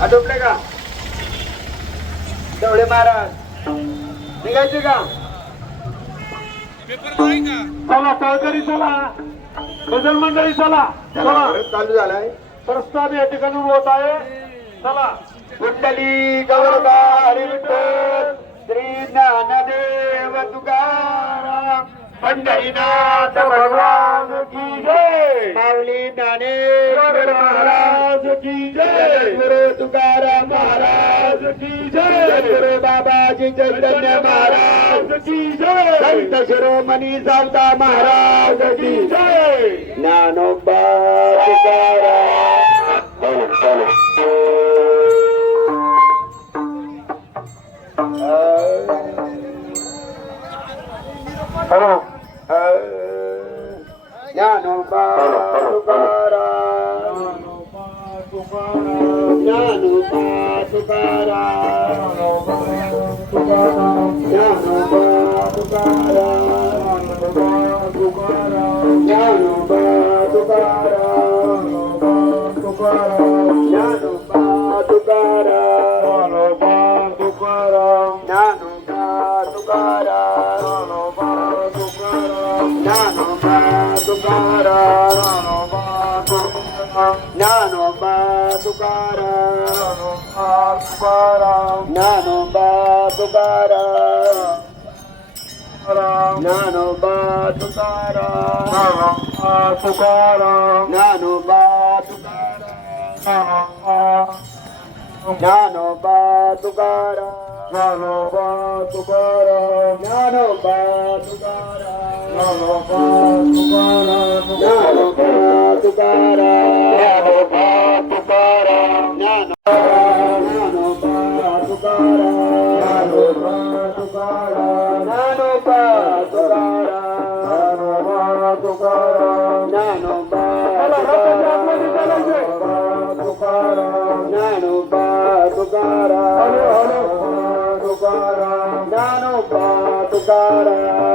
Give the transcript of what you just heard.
आटोपले का? तेवढे महाराज निघायचे का? चला तळकरी चला. गजल मंडळी चला. चला. चालू झालाय. प्रस्ताव या ठिकाणी होत आहे. चला. कुंडली गौरवारी विठ्ठल श्री ज्ञानदेव तुकाराम. पंढरीनाथ भगवान की जय. माऊली ज्ञानेश्वर. महाराज की जय। गुरु तुकाराम महाराज की जय। गुरु बाबाजी चैतन्य महाराज की जय। संत शिरोमणी सावता महाराज की जय। ज्ञानोबा हॅलो ज्ञानोबा तुकाराम। ಜ್ಞಾನ ತುಕಾರ ಜ್ಞಾನ ತುಕಾರ ತುಕಾರ ಜ್ಞಾನೋಬಾ ತುಕಾರ ಜ್ಞಾನೋಬಾ ತುಕಾರ ಜ್ಞಾನೋಬಾ ತುಕಾರ ತುಕಾರ ಜ್ಞಾನೋಬಾ ತುಕಾರ ಜ್ಞಾನೋಬಾ ತುಕಾರ ಜ್ಞಾನೋಬಾ ತುಕಾರ ಜ್ಞಾನೋಬಾ ತುಕಾರ ಜ್ಞಾನೋಬಾ ತುಕಾರ ಜ್ಞಾನೋ ತುಕಾರ Tukaram, Nano Pa Tukaram.